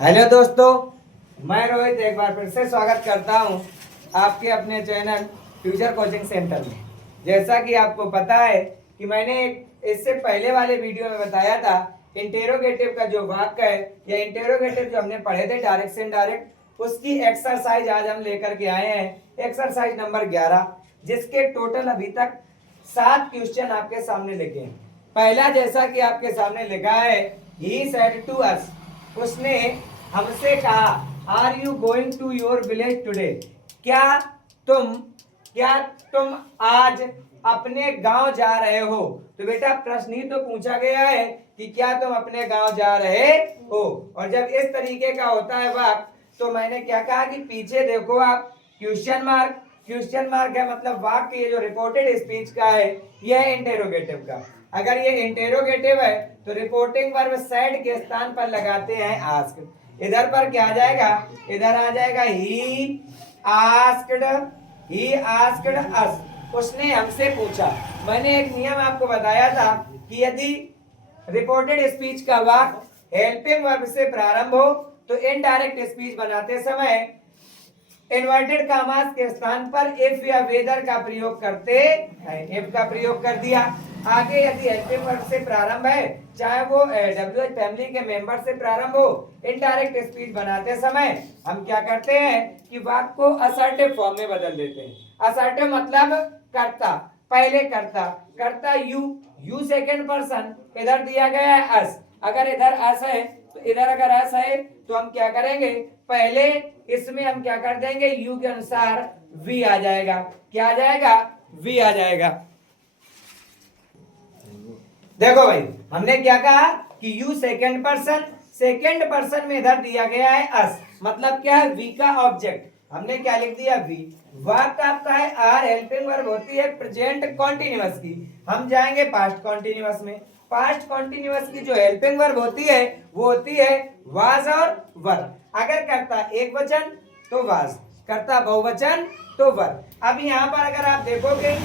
Hello दोस्तों, मैं रोहित एक बार फिर से स्वागत करता हूं आपके अपने चैनल फ्यूचर कोचिंग सेंटर में। जैसा कि आपको पता है कि मैंने इससे पहले वाले वीडियो में बताया था, इंटेरोगेटिव का जो वाक्य है या इंटेरोगेटिव जो हमने पढ़े थे डायरेक्ट से इनडायरेक्ट, उसकी एक्सरसाइज आज हम लेकर के आए हैं। एक्सरसाइज नंबर 11, जिसके टोटल अभी तक 7 क्वेश्चन आपके सामने लिखे हैं। पहला जैसा कि आपके सामने लिखा है, ही सेड टू अस, उसने हमसे कहा, are you going to your village today, क्या तुम आज अपने गांव जा रहे हो। तो बेटा प्रश्न ही तो पूछा गया है कि क्या तुम अपने गांव जा रहे हो। और जब इस तरीके का होता है वाक्य, तो मैंने क्या कहा कि पीछे देखो आप, क्वेश्चन मार्क है, मतलब वाक्य ये जो रिपोर्टेड स्पीच का है यह है इंटेरोगेटिव का। अगर ये इंटेरोगेटिव है तो रिपोर्टिंग वर्ब सेड के स्थान पर लगाते हैं आस्क्ड। इधर पर क्या आ जाएगा, इधर आ जाएगा ही आस्क्ड अस, उसने हमसे पूछा। मैंने एक नियम आपको बताया था कि यदि रिपोर्टेड स्पीच का वाक्य हेल्पिंग वर्ब से प्रारंभ हो तो इनडायरेक्ट स्पीच बनाते समय इन्वर्टेड कामास के स्थान पर इफ या वेदर का प्रयोग करते हैं। इफ का प्रयोग कर दिया। आगे यदि हेल्पिंग वर्ब से प्रारंभ है, चाहे वो डब्ल्यूएच फैमिली के मेंबर से प्रारंभ हो, इनडायरेक्ट स्पीच बनाते समय हम क्या करते हैं कि वाक्य को असर्टिव फॉर्म में बदल देते हैं। असर्टिव मतलब कर्ता, पहले कर्ता यू सेकंड पर्सन, इधर दिया गया है अस। अगर इधर अस है तो इधर अगर अस है तो हम क्या करेंगे, पहले इसमें हम क्या कर देंगे, यू के अनुसार वी आ जाएगा। क्या आ जाएगा, वी आ जाएगा। देखो भाई, हमने क्या कहा कि यू सेकंड पर्सन में इधर दिया गया है अस, मतलब क्या है, वी का ऑब्जेक्ट। हमने क्या लिख दिया, वी। वाक्य आपका है आर, हेल्पिंग वर्ब होती है प्रेजेंट कॉन्टिन्यूअस की। हम जाएंगे पास्ट कॉन्टिन्यूअस में। पास्ट कॉन्टिन्यूअस की जो हेल्पिंग वर्ब होती है वो होती है वाज और वर। अगर करता एक वचन तो वाज, करता बहुवचन तो वर। अब यहाँ पर अगर आप देखोगे,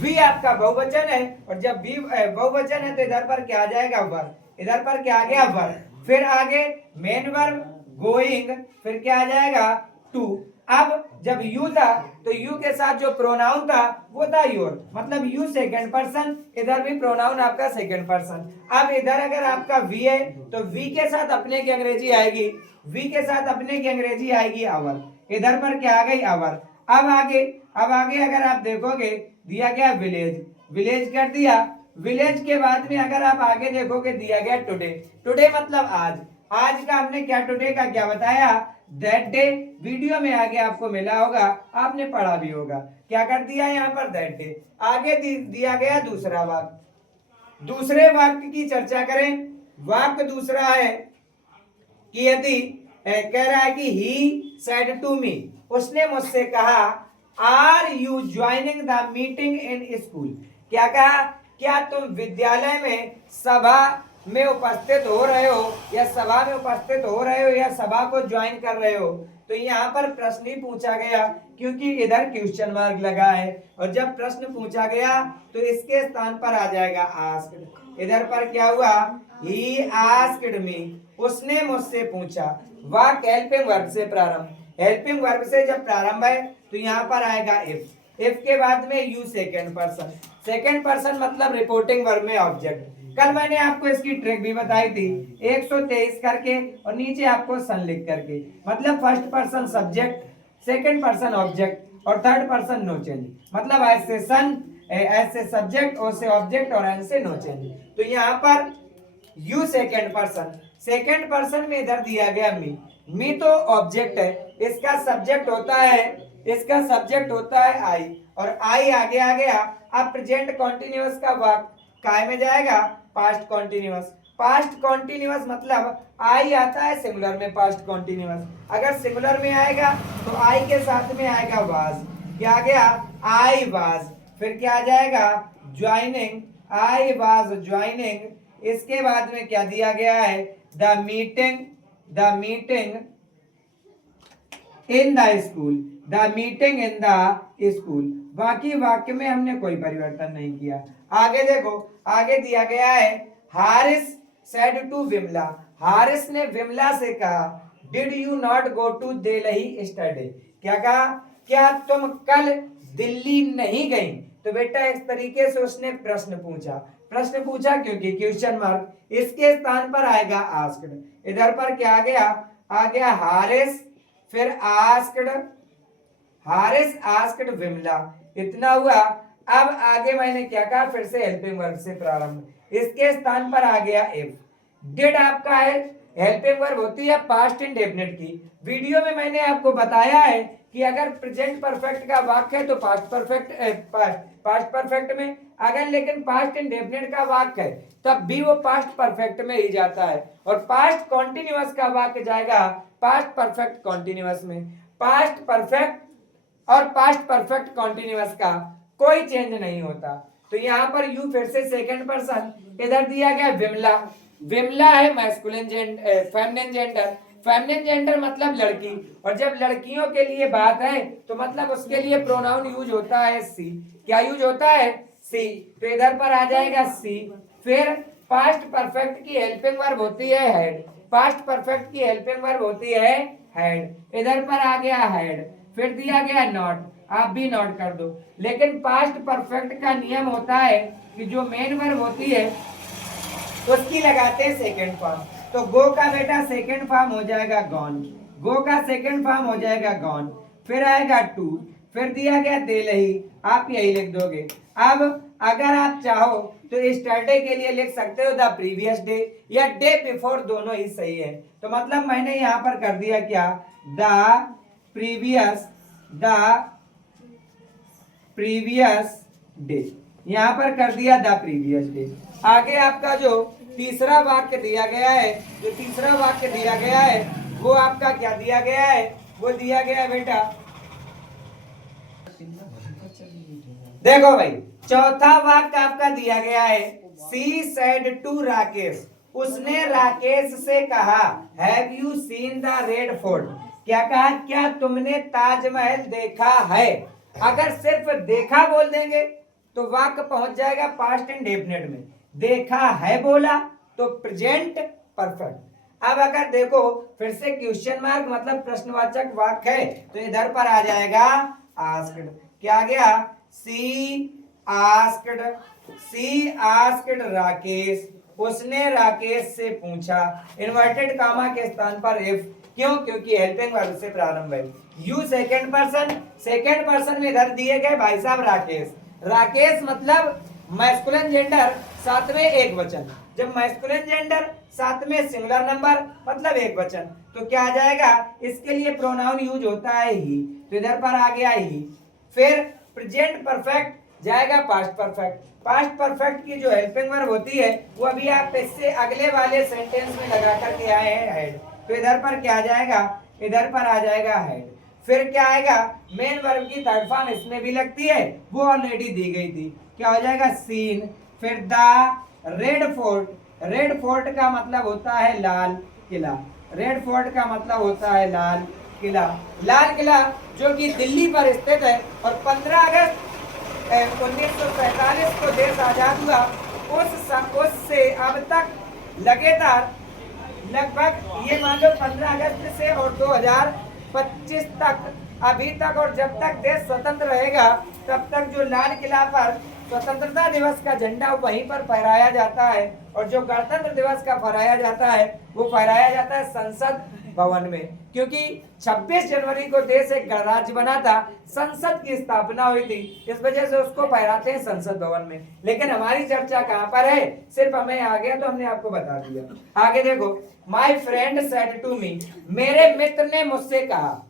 वी आपका बहुवचन है, और जब वी बहुवचन है तो इधर पर क्या आ जाएगा, वर। इधर पर क्या आ गया, वर। फिर आगे मेन वर्ब गोइंग, फिर क्या आ जाएगा, टू। अब जब यू था तो यू के साथ जो प्रोनाउन था वो था योर, मतलब यू सेकंड पर्सन, इधर भी प्रोनाउन आपका सेकंड पर्सन। अब इधर अगर आपका वी है तो वी के साथ अपने की अंग्रेजी आएगी, वी के साथ अपने की अंग्रेजी आएगी आवर। इधर पर क्या आ गई, आवर। अब आगे अगर आप देखोगे, दिया गया विलेज कर दिया। विलेज के बाद में अगर आप आगे देखोगे दिया गया टुडे मतलब आज का हमने क्या, टुडे का क्या बताया, दैट डे। वीडियो में आगे आपको मिला होगा, आपने पढ़ा भी होगा। क्या कर दिया यहाँ पर, दैट डे। आगे दिया गया दूसरा वाक्य। दूसरे वाक्य की चर्चा करें। वाक्य दूसरा है कि यदि कह रहा है कि ही सेड टू मी, उसने मुझसे कहा, are you joining the meeting in school, क्या कहा, क्या तुम विद्यालय में सभा में उपस्थित हो रहे हो, या सभा में उपस्थित हो रहे हो, या सभा को ज्वाइन कर रहे हो। तो यहाँ पर प्रश्न ही पूछा गया क्योंकि इधर क्वेश्चन मार्क लगा है, और जब प्रश्न पूछा गया तो इसके स्थान पर आ जाएगा आस्क्ड। इधर पर क्या हुआ, ही आस्क्ड मी, उसने मुझसे पूछा। वाक्य हेल्पिंग वर्ब से प्रारंभ, हेल्पिंग वर्ब से जब प्रारंभ है तो यहाँ पर आएगा इफ के बाद में यू सेकंड पर्सन मतलब रिपोर्टिंग वर्ब में ऑब्जेक्ट। कल मैंने आपको इसकी ट्रिक भी बताई थी, 123 करके और नीचे आपको सन लिख करके, मतलब first person subject, second person object और थर्ड पर्सन नो चेंज, मतलब एज से सन, एज से सब्जेक्ट, ओ से ऑब्जेक्ट और एन से नो चेंज। तो यहाँ पर यू सेकंड पर्सन में इधर दिया गया मी तो ऑब्जेक्ट है, इसका सब्जेक्ट होता है आई, और आई आगे आ गया। अब प्रेजेंट कॉन्टिन्यूअस का वाक्य काय में जाएगा, पास्ट कॉन्टिन्यूअस मतलब आई आता है सिंगुलर में पास्ट कॉन्टिन्यूअस। अगर सिंगुलर में आएगा तो आई के साथ में आएगा वाज, क्या आ गया, आई वाज। फिर क्या आ जाएगा, ज्वाइनिंग, आई वाज ज्वाइनिंग। इसके बाद में क्या दिया गया है, the meeting in the school. बाकी वाक्य में हमने कोई परिवर्तन नहीं किया। आगे देखो, आगे दिया गया है हारिस सेड टू विमला, हारिस ने विमला से कहा did you not go to Delhi study, क्या कहा, क्या तुम कल दिल्ली नहीं गई। तो बेटा इस तरीके से उसने प्रश्न पूछा क्योंकि क्वेश्चन मार्क, इसके स्थान पर आएगा आस्क्ड। इधर पर क्या आ गया हारिस, फिर हारिस आस्क्ड विमला, इतना हुआ। अब आगे मैंने क्या कहा, फिर से हेल्पिंग वर्ब से प्रारंभ, इसके स्थान पर आ गया इफ। डिड आपका है हेल्पिंग वर्ब होती है पास्ट इंडेफिनिट की। वीडियो में मैंने आपको बताया है कि अगर प्रेजेंट परफेक्ट का वाक्य है तो पास्ट परफेक्ट में, अगर लेकिन पास्ट इंडेफिनिट का वाक्य है तब भी वो पास्ट परफेक्ट में ही जाता है, और पास्ट कॉन्टिन्यूअस का वाक्य जाएगा पास्ट परफेक्ट कॉन्टिन्यूअस में। पास्ट परफेक्ट और पास्ट परफेक्ट कॉन्टिन्यूअस का कोई चेंज नहीं होता। तो यहाँ पर यू फिर से सेकंड पर्सन, इधर दिया गया विमला, विमला है मैस्कुलिन जेंडर, फेमिनिन जेंडर मतलब लड़की, और जब लड़कियों के लिए बात है तो मतलब उसके लिए प्रोनाउन यूज होता है सी। क्या यूज होता है, सी। तो इधर पर आ जाएगा सी। फिर पास्ट परफेक्ट की हेल्पिंग वर्ब होती है हैड, पास्ट परफेक्ट की हेल्पिंग वर्ब होती है हैड, इधर पर आ गया हैड। फिर दिया गया नॉट, आप भी नोट कर दो। लेकिन पास्ट परफेक्ट का नियम होता है कि जो मेन वर्ब होती है उसकी लगाते हैं सेकंड फॉर्म। तो गो का बेटा सेकंड फॉर्म हो जाएगा गॉन, गो का सेकंड फॉर्म हो जाएगा गॉन। फिर आएगा टू, फिर दिया गया दिल्ली, आप यही लिख दोगे। अब अगर आप चाहो तो स्टरडे के लिए लिख सकते हो द प्रीवियस डे या डे बिफोर, दोनों ही सही है। तो मतलब मैंने यहाँ पर कर दिया क्या, द प्रीवियस डे, यहाँ पर कर दिया द प्रीवियस डे। आगे आपका जो तीसरा वाक्य दिया गया है, वो आपका क्या दिया गया है, वो दिया गया है बेटा, देखो भाई चौथा वाक्य आपका दिया गया है सी सेड टू राकेश, उसने राकेश से कहा have you seen the red fort, क्या कहा, क्या तुमने ताजमहल देखा है। अगर सिर्फ देखा बोल देंगे तो वाक्य पहुंच जाएगा पास्ट इंडेफिनिट में, देखा है बोला तो प्रेजेंट परफेक्ट। अब अगर देखो फिर से क्वेश्चन मार्क मतलब प्रश्नवाचक वाक्य है तो इधर पर आ जाएगा आस्क्ड, क्या गया, सी आस्क्ड राकेश, उसने राकेश से पूछा, इन्वर्टेड कामा के स्थान पर इफ, क्यों, क्योंकि हेल्पिंग वर्ब से प्रारंभ है। यू सेकंड पर्सन में इधर दिए गए भाई साहब राकेश मतलब मैस्कुलिन जेंडर साथ में एक वचन, जब मैस्कुलिन जेंडर साथ में सिंगुलर नंबर मतलब एक वचन तो क्या आ जाएगा, इसके लिए प्रोनाउन यूज होता है ही, तो इधर पर आ गया ही। फिर प्रेजेंट परफेक्ट जाएगा पास्ट परफेक्ट की जो हेल्पिंग वर्ब होती है वो अभी आप इससे अगले वाले सेंटेंस में लगा करके आए हैं हेड, तो इधर पर क्या आ जाएगा, इधर पर आ जाएगा हेड। फिर क्या आएगा, मेन वर्ब की थर्ड फॉर्म इसमें भी लगती है, वो ऑलरेडी दी गई थी, क्या हो जाएगा सीन। फिर द रेड फोर्ट का मतलब होता है लाल किला, रेड फोर्ट का मतलब होता है लाल किला जो कि दिल्ली पर स्थित है, और 15 अगस्त 1945 को देश आजाद हुआ, उससे अब तक लगातार लगभग ये मान लो 15 अगस्त से और 2025 तक, अभी तक और जब तक देश स्वतंत्र रहेगा तब तक जो लाल किला पर स्वतंत्रता दिवस का झंडा वहीं पर फहराया जाता है, और जो गणतंत्र दिवस का फहराया जाता है वो फहराया जाता है संसद भवन में, क्योंकि 26 जनवरी को देश एक गणराज्य बना था, संसद की स्थापना हुई थी, इस वजह से उसको फहराते हैं संसद भवन में। लेकिन हमारी चर्चा कहाँ पर है, सिर्फ हमें आ गया तो हमने आपको बता दिया। आगे देखो, my friend said to me, मेरे मित्र ने मुझसे कहा,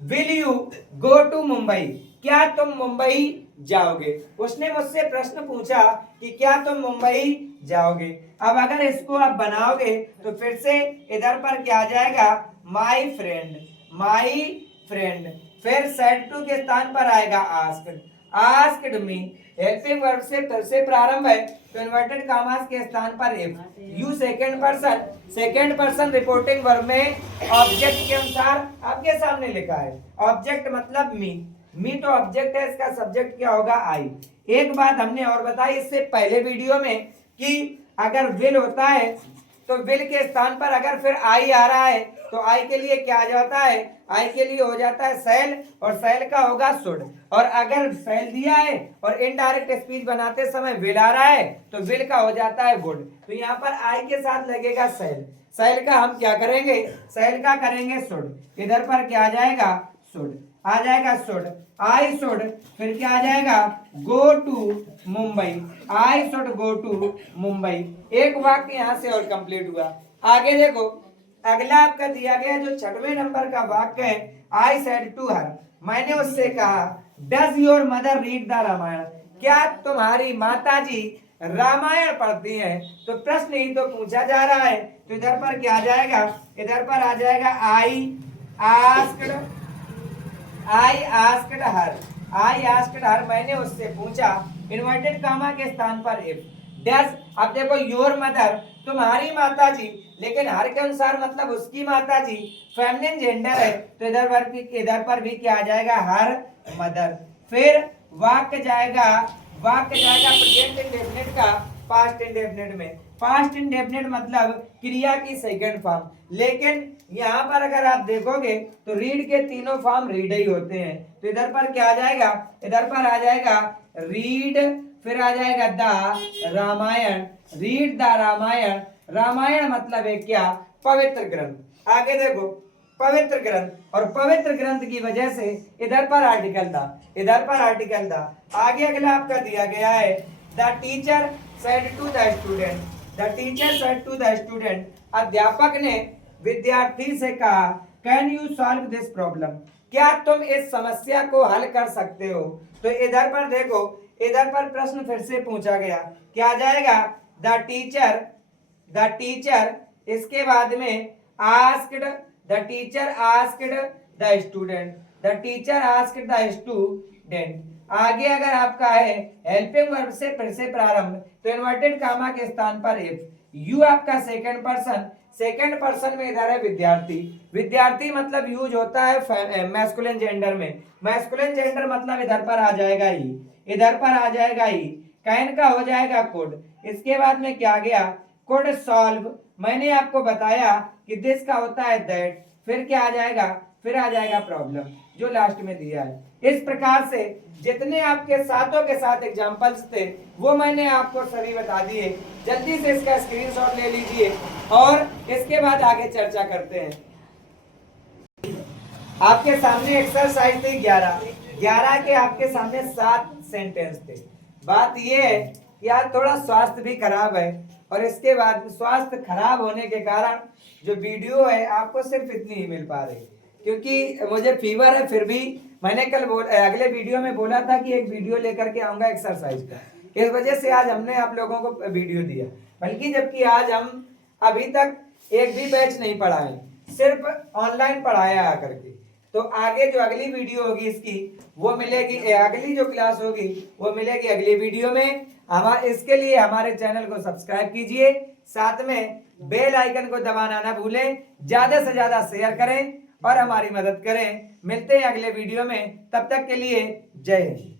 will you go to Mumbai, क्या तुम मुंबई जाओगे। उसने मुझसे प्रश्न पूछा कि क्या तुम मुंबई जाओगे। अब अगर इसको आप बनाओगे तो फिर से इधर पर क्या आ जाएगा, माई फ्रेंड, फिर सेड टू के स्थान पर आएगा आस्क्ड मी, हेल्पिंग वर्ब से फिर से प्रारंभ है तो इन्वर्टेड कामास के स्थान पर if. You second person reporting verb में ऑब्जेक्ट के अनुसार आपके सामने लिखा है, ऑब्जेक्ट मतलब मी तो ऑब्जेक्ट है, इसका सब्जेक्ट क्या होगा आई। एक बात हमने और बताई इससे पहले वीडियो में कि अगर विल होता है तो विल के स्थान पर अगर फिर आई आ रहा है तो आई के लिए क्या आ जाता है, आई के लिए हो जाता है शैल, और शैल का होगा शुड। और अगर शैल दिया है और इनडायरेक्ट स्पीच बनाते समय विल आ रहा है तो विल का हो जाता है वुड। तो यहाँ पर आई के साथ लगेगा शैल, शैल का हम क्या करेंगे, शैल का करेंगे शुड। इधर पर क्या आ जाएगा, शुड आ जाएगा, शुड आई शुड, फिर क्या आ जाएगा, go to Mumbai, I should go to Mumbai. एक वाक्य यहां से और कंप्लीट हुआ। आगे देखो, अगला आपका दिया गया जो 6वें नंबर का वाक्य है, आई सेड टू हर, मैंने उससे कहा, does your mother read the Ramayan, क्या तुम्हारी माताजी रामायण पढ़ती हैं। तो प्रश्न ही तो पूछा जा रहा है, तो इधर पर क्या आ जाएगा, इधर पर आ जाएगा I asked, I asked her, I asked her, मैंने उससे पूछा, इन्वर्टेड कामा के स्थान पर इफ, डज, अब देखो योर मदर तुम्हारी माताजी, लेकिन हर के अनुसार मतलब उसकी माताजी, फेमिनिन जेंडर है, तो इधर पर भी क्या आ जाएगा, हर मदर। फिर वाक्य जाएगा प्रेजेंट इंडेफिनिट का पास्ट इंडेफिनिट में। पास्ट इंडेफिनिट मतलब क्रिया की सेकंड फॉर्म, लेकिन यहाँ पर अगर आप देखोगे तो रीड के तीनों फॉर्म रीड ही होते हैं। तो इधर पर क्या आ जाएगा, इधर पर आ जाएगा रीड, फिर आ जाएगा the Ramayan, read the Ramayan, Ramayan मतलब है क्या, पवित्र ग्रंथ। आगे देखो पवित्र ग्रंथ, और पवित्र ग्रंथ की वजह से इधर पर आर्टिकल था, इधर पर आर्टिकल था। आगे अगला आपका दिया गया है, the teacher said to the student, the teacher said to the student, अध्यापक ने विद्यार्थी से कहा, can you solve this problem, क्या तुम इस समस्या को हल कर सकते हो। तो इधर पर देखो, इधर पर प्रश्न फिर से पूछा गया, क्या आ जाएगा, द टीचर, इसके बाद में asked, the teacher asked the student, the teacher asked the student. आगे अगर आपका है हेल्पिंग वर्ब से फिर से प्रारंभ, तो इन्वर्टेड कामा के स्थान पर इफ, यू आपका सेकंड पर्सन में इधर है विद्यार्थी, विद्यार्थी मतलब यूज होता है मैस्कुलिन जेंडर में, मैस्कुलिन जेंडर मतलब इधर पर आ जाएगा ही, इधर पर आ जाएगा ही, कैन का हो जाएगा कुड, इसके बाद में क्या गया, कुड सॉल्व, मैंने आपको बताया कि दिस का होता है दैट, फिर क्या आ जाएगा, फिर आ जाएगा प्रॉब्लम जो लास्ट में दिया है। इस प्रकार से जितने आपके साथों के साथ एग्जांपल्स थे वो मैंने आपको सभी बता दिए। जल्दी से इसका स्क्रीनशॉट ले लीजिए और इसके बाद आगे चर्चा करते हैं। आपके सामने एक्सरसाइज थी 11 के आपके सामने 7 सेंटेंस थे। बात ये है कि आज थोड़ा स्वास्थ्य भी खराब है और इसके बाद स्वास्थ्य खराब होने के कारण जो वीडियो है आपको सिर्फ इतनी ही मिल पा रही, क्योंकि मुझे फीवर है। फिर भी मैंने कल अगले वीडियो में बोला था कि एक वीडियो लेकर के आऊंगा एक्सरसाइज का, इस वजह से आज हमने आप लोगों को वीडियो दिया। बल्कि जबकि आज हम अभी तक एक भी बैच नहीं पढ़ाए, सिर्फ ऑनलाइन पढ़ाया आकर के। तो आगे जो अगली वीडियो होगी इसकी वो मिलेगी, अगली जो क्लास होगी वो मिलेगी अगली वीडियो में। इसके लिए हमारे चैनल को सब्सक्राइब कीजिए, साथ में बेल आइकन को दबाना ना भूलें, ज्यादा से ज्यादा शेयर करें और हमारी मदद करें। मिलते हैं अगले वीडियो में, तब तक के लिए जय हिंद।